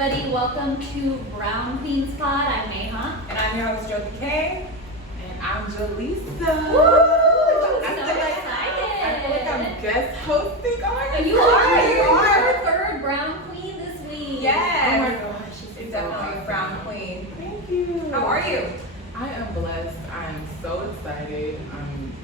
everybody. Welcome to Brown Queen's Pod. I'm Neha. And I'm your host, Joty Neha. And I'm Jalisa. Woo! I'm so excited. I feel like I'm guest hosting. Oh my God. You are the third Brown Queen this week. Yes. Oh my gosh. She's definitely a brown queen. Thank you. How are you? I am blessed. I am so excited.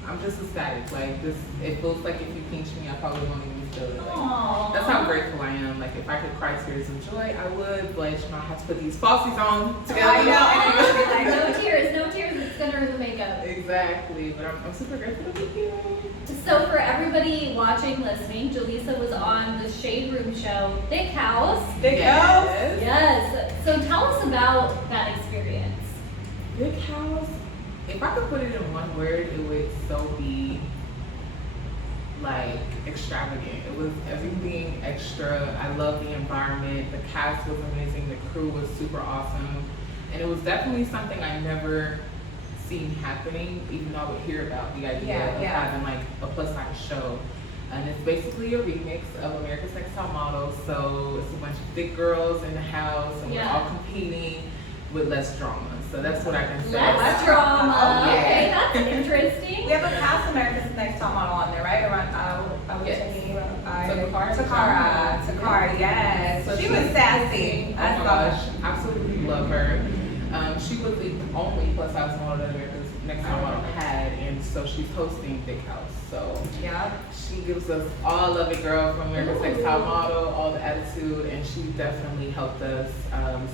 I'm just ecstatic. Like this, it feels like if you pinch me, I probably won't even feel it. Like, that's how grateful I am. Like if I could cry tears of joy, I would. But you know, I have to put these falsies on together. I know. No tears. It's gonna ruin the makeup. Exactly. But I'm super grateful to be here. So for everybody watching, listening, Jalisa was on the Shaderoom show, Thick House. Thick Yes. House? Yes. So tell us about that experience. Big house, if I could put it in one word, it would so be like extravagant. It was everything extra. I love the environment. The cast was amazing. The crew was super awesome. And it was definitely something I never seen happening, even though I would hear about the idea of having like a plus size show. And it's basically a remix of America's Next Top Model. So it's a bunch of thick girls in the house and we're all competing with less drama. So that's what I can say. Less drama. Okay. Okay, that's interesting. We have a past America's Next Top Model on there, right? Around, Takara, yes. So she was sassy. Oh my gosh, absolutely love her. She was the only plus size model that America's Next Top Model had, and so she's hosting Thick House. So she gives us all of it, girl, from America's Next Top Model, all the attitude, and she definitely helped us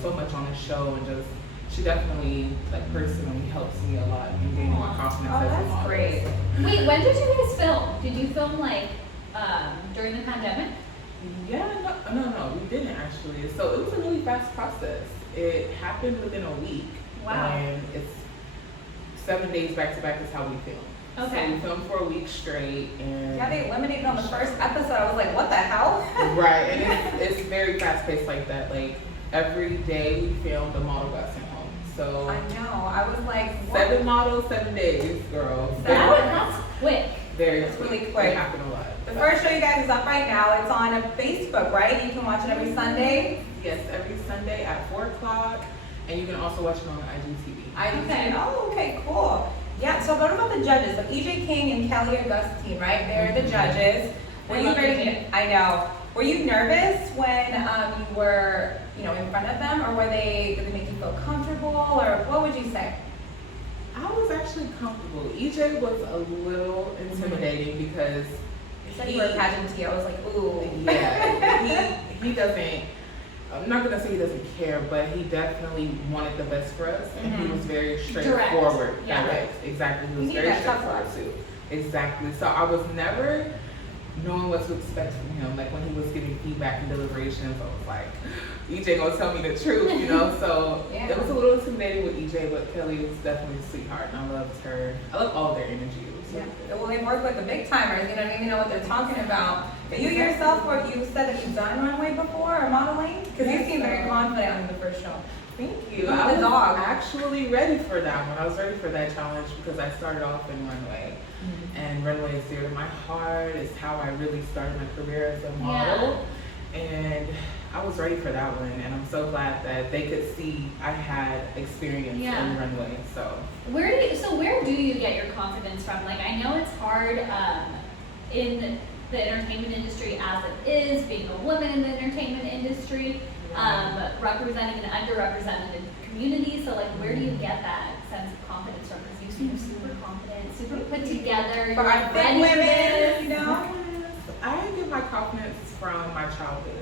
so much on the show, and just she definitely like personally helps me a lot in gaining my confidence as a model. That's great. Wait, when did you guys film? Did you film like during the pandemic? Yeah, no, we didn't actually. So it was a really fast process. It happened within a week. Wow. And it's 7 days back to back is how we film. Okay. So we filmed for a week straight, and They eliminated on the first episode. I was like, what the hell? right, and it's very fast paced like that. Like every day we filmed, a model got sent home. So I know. I was like, what? 7 models, 7 days, girl. That's quick. Very It's really quick. quick. It happened a lot. The first show you guys is up right now. It's on Facebook, right? You can watch it every Sunday. Yes, every Sunday at 4 o'clock, and you can also watch it on IGTV. Okay. Oh, okay, cool. Yeah, so what about the judges? So EJ King and Kelly Augustine, right? They're the judges. Were you I know. Were you nervous when you were, in front of them, or did they make you feel comfortable, or what would you say? I was actually comfortable. EJ was a little intimidating because You said you were a pageantee. I was like, ooh. Yeah, he doesn't. I'm not gonna say he doesn't care, but he definitely wanted the best for us, and he was very straightforward. Direct. Exactly. He was very straightforward too. Exactly. So I was never knowing what to expect from him. Like when he was giving feedback and deliberations, I was like, EJ gonna tell me the truth, So it was a little intimidating with EJ, but Kelly was definitely a sweetheart, and I loved her. I love all their energy. Well, they work with the big timers. You know what I mean? They know what they're talking about. But you yourself, you said that you've done runway before or modeling? Because you seem very confident on the first show. Thank you. I was actually ready for that one. I was ready for that challenge because I started off in runway. And runway is dear to my heart. It's how I really started my career as a model. And I was ready for that one, and I'm so glad that they could see I had experience in runway. So where do you get your confidence from? Like, I know it's hard in the entertainment industry as it is, being a woman in the entertainment industry, representing an underrepresented community. So like, where do you get that sense of confidence from? Because you seem super confident, super put together. For our big women, I get my confidence from my childhood.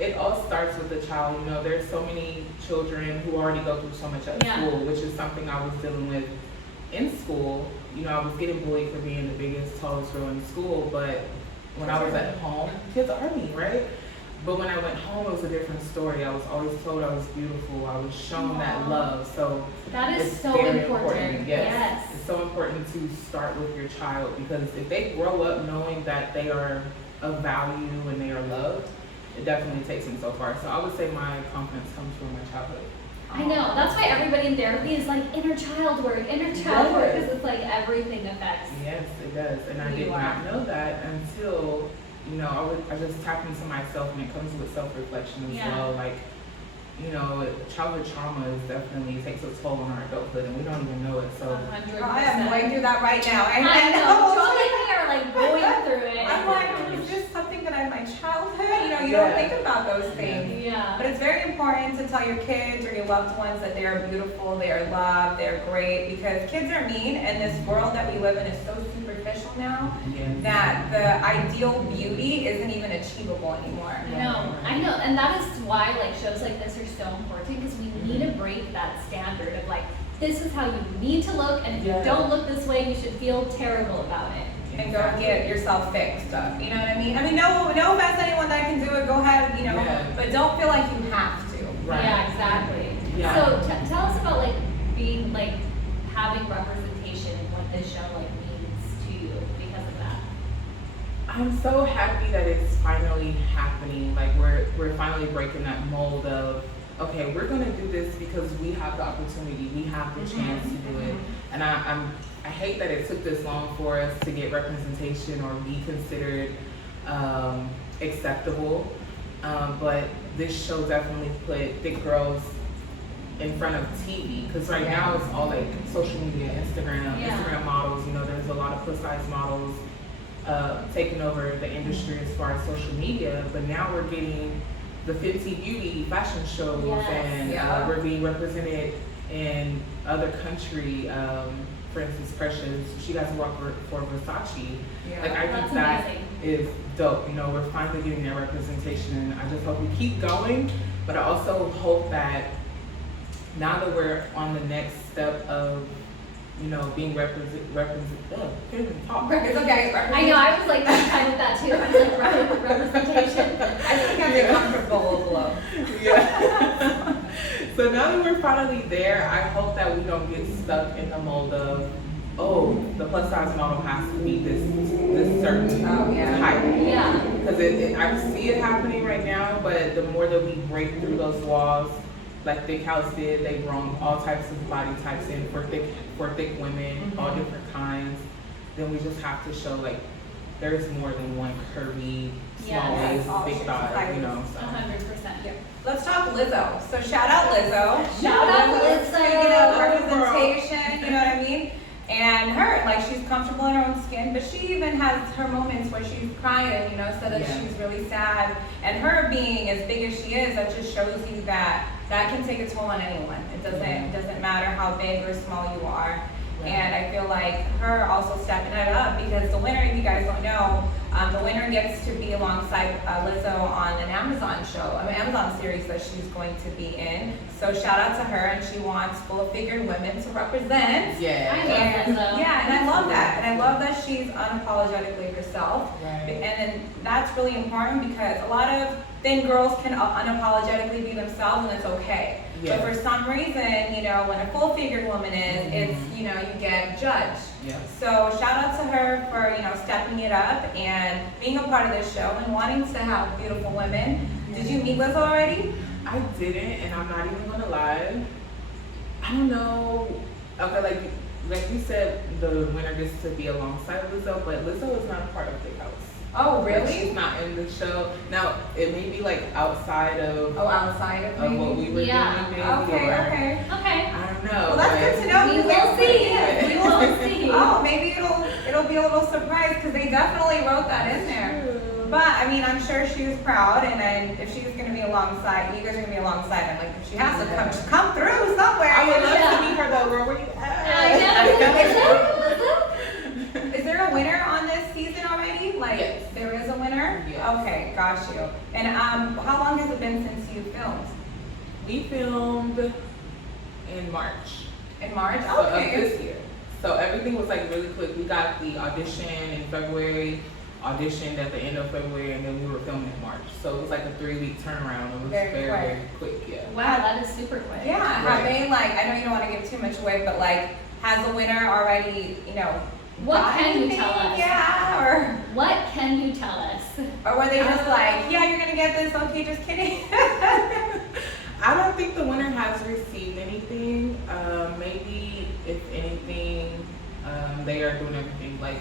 It all starts with the child. There's so many children who already go through so much at school, which is something I was dealing with in school. I was getting bullied for being the biggest, tallest girl in school, but when I was at home, kids are me, right? But when I went home, it was a different story. I was always told I was beautiful. I was shown that love. So that is so very important. Yes. It's so important to start with your child, because if they grow up knowing that they are of value and they are loved, it definitely takes them so far. So I would say my confidence comes from my childhood. I know. That's why everybody in therapy is like inner child work, because it's like everything affects. Yes, it does. And I did not know that until, I just tapped into myself, and it comes with self-reflection as well. Like, you know, childhood trauma is definitely takes a toll on our adulthood, and we don't even know it. So 100%. Girl, I am going through that right now. I know. Joty and me are like going through it. I'm like, is this something that I had in my childhood? You know, you don't think about those things. Yeah. But it's very important to tell your kids or your loved ones that they are beautiful, they are loved, they're great, because kids are mean, and this world that we live in is so superficial now that the ideal beauty isn't even achievable anymore. I know, and that is why like shows like this are so important, because we need to break that standard of like, this is how you need to look, and if you don't look this way, you should feel terrible about it. And go get yourself fixed up. You know what I mean? I mean, no offense to anyone that can do it, go ahead, you know, but don't feel like you have to. Right. Yeah, exactly. Yeah. So tell us about like being like having representation and what this show like means to you because of that. I'm so happy that it's finally happening. Like we're finally breaking that mold of, okay, we're gonna do this because we have the opportunity, we have the chance to do it. And I hate that it took this long for us to get representation or be considered acceptable. But this show definitely put thick girls in front of TV, because right now it's all like social media, Instagram models. You know, there's a lot of plus size models taking over the industry as far as social media. But now we're getting the Fenty Beauty fashion shows, and we're being represented in other country. For instance, Precious, she got to work for Versace. Like, I think that is dope. You know, we're finally getting that representation, and I just hope we keep going. But I also hope that now that we're on the next step of, you know, being can't even talk. It's okay. I know, I was like kind of that too. I was like representation. I think I'm comfortable below. Yeah. So now that we're finally there, I hope that we don't get stuck in the mold of, oh, the plus size model has to be this certain type. Yeah. Because I see it happening right now, but the more that we break through those walls, like Thick House did, they brought all types of body types in for thick women, all different kinds. Then we just have to show like there's more than one curvy, small waist, big thigh, you know. So. 100%. Yep. Let's talk Lizzo. So shout out Lizzo. Shout out Lizzo. Speaking of representation, you know what I mean? And her, like, she's comfortable in her own skin, but she even has her moments where she's crying, you know, so that she's really sad. And her being as big as she is, that just shows you that can take a toll on anyone. It doesn't matter how big or small you are. And I feel like her also stepping it up, because the winner, if you guys don't know, the winner gets to be alongside Lizzo on an Amazon show, an Amazon series that she's going to be in. So shout out to her, and she wants full-figured women to represent. I love Lizzo. Yeah, and I love that. And I love that she's unapologetically herself. Right. And that's really important, because a lot of thin girls can unapologetically be themselves, and it's okay. But for some reason, you know, when a full-figured woman is, it's, you know, you get judged. Yeah. So shout out to her for, you know, stepping it up and being a part of this show and wanting to have beautiful women. Did you meet Lizzo already? I didn't, and I'm not even gonna lie. I don't know. Okay, like you said, the winner gets to be alongside Lizzo, but Lizzo is not a part of Big House. Oh, really? Like, she's not in the show. Now, it may be like outside of outside of what we were doing, maybe. Okay. I don't know. Well, that's good to know. We will see. We will see. Oh, maybe it'll be a little surprise, because they definitely wrote that in there. But I mean, I'm sure she was proud, and then if she's gonna be alongside, you guys are gonna be alongside. I'm like, if she has to come through somewhere. I would love to meet her though, girl. Where you at? Is there a winner on this season already? Like, yes. There is a winner? Yes. Okay, got you. And how long has it been since you filmed? We filmed in March. In March? So, Okay. of this year. So everything was like really quick. We got the audition in February, auditioned at the end of February, and then we were filming in March. So it was like a 3-week turnaround. It was very quick, yeah. Wow, that is super quick. Yeah, Right. have they, like, I know you don't want to give too much away, but like, has the winner already, you know, What got can you anything? tell us? Yeah, or What can you tell us? were they just like, yeah, you're gonna get this, okay, just kidding? I don't think the winner has received anything. Maybe, if anything, they are doing everything like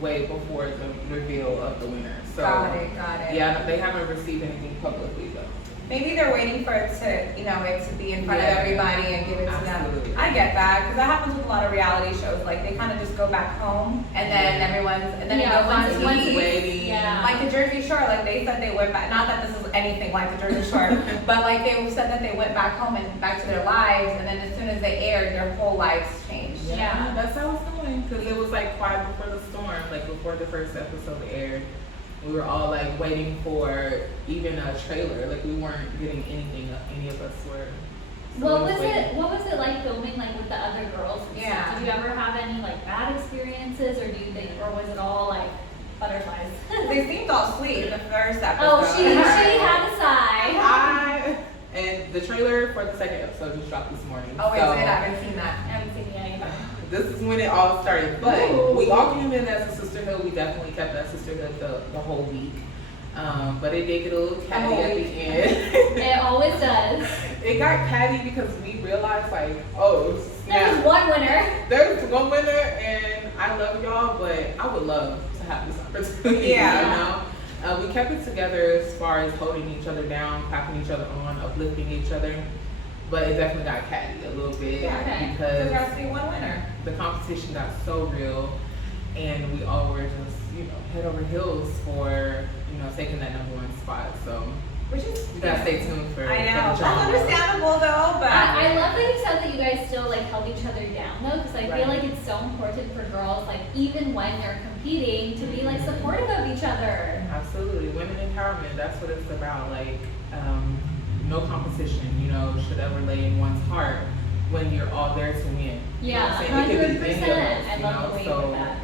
way before the reveal of the winner. So Got it. yeah, they haven't received anything publicly though. maybe they're waiting for it to, you know, it to be in front of Yeah. everybody and give it to Absolutely. them. I get that, because that happens with a lot of reality shows. Like, they kind of just go back home, and then and then Yeah, it goes on to once TV. waiting. Yeah. Like the Jersey Shore, like they said they went back, not that this is anything like the Jersey Shore, but like they said that they went back home and back to their lives, and then as soon as they aired, their whole lives changed. Yeah. That's how it's going. Because it was like quiet before the storm, like before the first episode aired. We were all like waiting for even a trailer. Like we weren't getting anything. Any of us were. So What we was waiting. it? What was it like filming like with the other girls? And Yeah. stuff? Did you ever have any like bad experiences, or or was it all like butterflies? They seemed all sweet in the first episode. Oh, she had a side. And the trailer for the second episode just dropped this morning. Oh, is so it? I haven't seen I that. haven't seen it yet either. This is when it all started. But Ooh. we all came in as a sisterhood. We definitely kept that sisterhood the whole week. But it did get a little catty at the end. It always does. It got catty because we realized like, oh, There's snap. one winner. There's one winner, and I love y'all, but I would love to have this opportunity. Yeah. You know? We kept it together as far as holding each other down, clapping each other on, uplifting each other. But it definitely got catty a little bit Yeah, okay. So there because has to be one winner. the competition got so real, and we all were just, you know, head over heels for, you know, taking that #1 spot. So Which is, you gotta stay tuned for I know. for the That's drama. understandable though, but I love that you said that you guys still like held each other down though, because I feel Right. like it's so important for girls, like even when they're competing, to be like supportive of each other. Absolutely, women empowerment. That's what it's about. Like, no competition, you know, should ever lay in one's heart when you're all there to win. You know what Yeah, I'm saying? It could be any of 100%. us, I you love know? the way you So put that.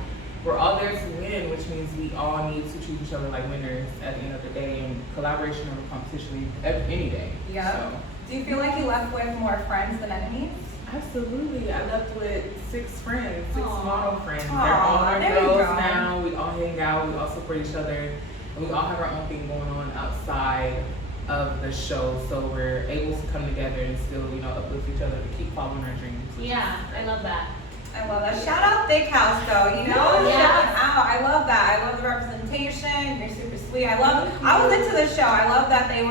we're all there to win, which means we all need to treat each other like winners at the end of the day, and collaboration over competition any day. Yeah. So, do you feel like you left with more friends than enemies? absolutely. I left with 6 friends, 6 Aw. model friends. Aw, They're all our there you girls go. now. We all hang out. We all support each other. And we all have our own thing going on outside of the show. So we're able to come together and still, you know, uplift each other to keep following our dreams. which is Yeah, I great. love that. I love that. Shout out Thick House though, you know? Yeah. Shout out. I love that. I love the representation. You're super sweet. I was into the show. I love that there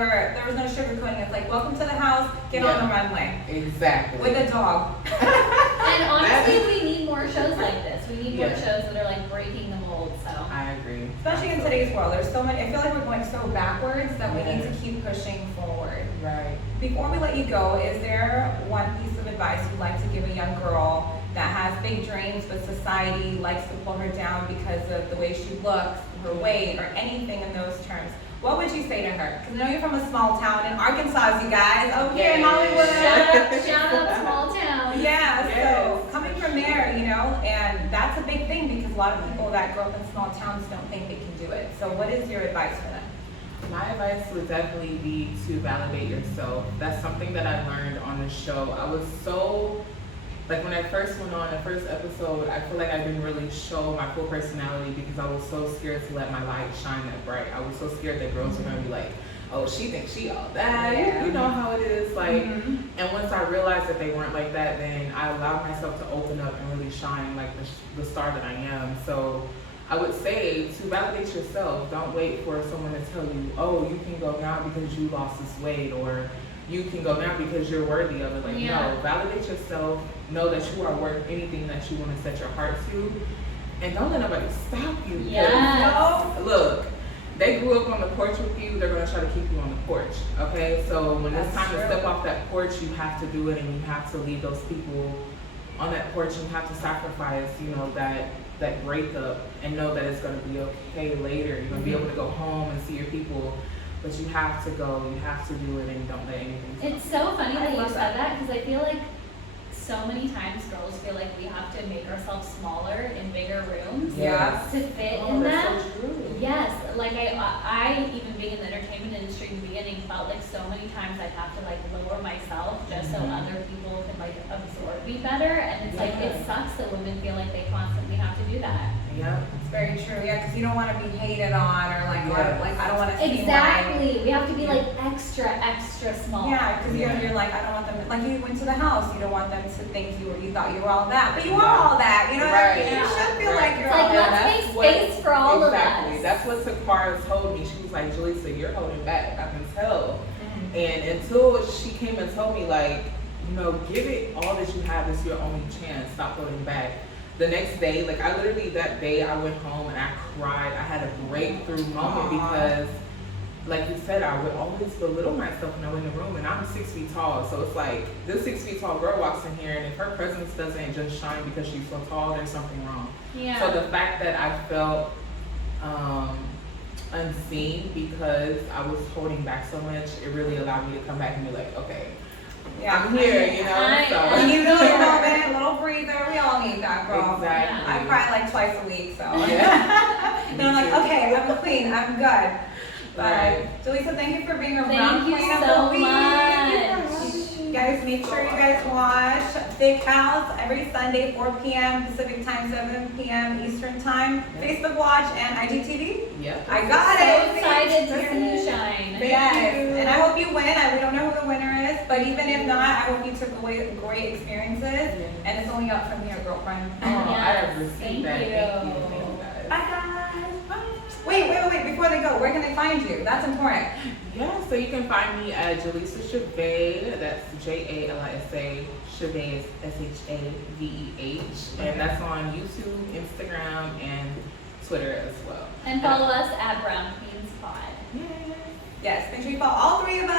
was no sugarcoating. It's like, welcome to the house, get on the runway. Exactly. With a dog. And honestly, we need more shows like this. We need more Yeah. shows that are like breaking the mold. So I agree. Especially in today's world. There's so many, I feel like we're going so backwards that we need Yeah. to keep pushing forward. Right. Before we let you go, is there one piece of advice you'd like to give a young girl that has big dreams, but society likes to pull her down because of the way she looks, her weight, or anything in those terms? What would you say to her? Because I know you're from a small town in Arkansas, you guys, over here in Yes. Hollywood. shout out small town. Yeah, so Yes. coming from there, you know, and that's a big thing because a lot of people that grow up in small towns don't think they can do it. So what is your advice for them? My advice would definitely be to validate yourself. That's something that I learned on the show. I was so, like when I first went on the first episode, I feel like I didn't really show my full personality because I was so scared to let my light shine that bright. I was so scared that girls were gonna be like, oh, she thinks she all that. Yeah. You know how it is, like. Mhm. And once I realized that they weren't like that, then I allowed myself to open up and really shine like the star that I am. So I would say to validate yourself. Don't wait for someone to tell you, oh, you can go now because you lost this weight, or you can go now because you're worthy of it. Like, Yeah. no, validate yourself. Know that you are worth anything that you want to set your heart to. And don't let nobody stop you. because, Yes. Look, they grew up on the porch with you, they're gonna try to keep you on the porch. Okay? So when it's That's time to true. step off that porch, you have to do it, and you have to leave those people on that porch, and you have to sacrifice, you know, that breakup, and know that it's gonna be okay later. You're gonna be able to go home and see your people, but you have to go, you have to do it, and don't let anything stop. It's so funny I that you love said that because I feel like so many times girls feel like we have to make ourselves smaller in bigger rooms Yeah. to fit Oh, in that's them. so true. Yes, like I even being in the entertainment industry in the beginning felt like so many times I'd have to like lower myself just so Mhm. other people could like absorb me better, and it's like it Yeah. sucks that women feel like they constantly have to do that. Yep. It's very true, yeah, because you don't want to be hated on or like, Yeah. like I don't want to seem Exactly, we have to be like extra small. like, yeah, because Yeah. you're like, I don't want them, like you went to the house, you don't want them to think you thought you were all that, but you are all that, you know what I Right. mean? You Yeah. should feel Right. like you're It's all like, that. let's That's make what- space for all exactly. of us. That's what Takara told me. She was like, Jalisa, you're holding back. I can tell. Mhm. And until she came and told me, like, you know, give it all that you have. It's your only chance. Stop holding back. The next day, like, I literally, that day I went home and I cried. I had a breakthrough moment because, like you said, I would always belittle myself when I went in the room, and I'm 6 feet tall. So it's like, this 6 feet tall girl walks in here, and if her presence doesn't just shine because she's so tall, there's something wrong. Yeah. So the fact that I felt unseen because I was holding back so much, it really allowed me to come back and be like, okay, I'm here, you know? So. You need a little moment, a little breather. We all need that, girl. Exactly. I cry like twice a week, so. Yeah. And I'm like, okay, I'm a queen, I'm good. But Right. Jalisa, thank you for being a Thank brown you queen of so the week. much. Guys, make sure you guys watch Big House every Sunday, 4 p.m. Pacific time, 7 p.m. Eastern time. Facebook Watch and IGTV. Yep. I got So it. excited to see you shine. Yes, you. and I hope you win. We don't know who the winner is, but even if not, I hope you took away great experiences. And it's only up from here, girlfriend. Oh, I have Yes, received thank that. you. Thank you, guys. Bye, guys. Bye. Wait. Before they go, where can they find you? That's important. Yeah, so you can find me at Jalisa Shaveh. That's Jalisa. Shaveh is Shaveh. And that's on YouTube, Instagram, and Twitter as well. And follow us at Brown Queens Pod. Yeah. Yes, make sure you follow all 3 of us.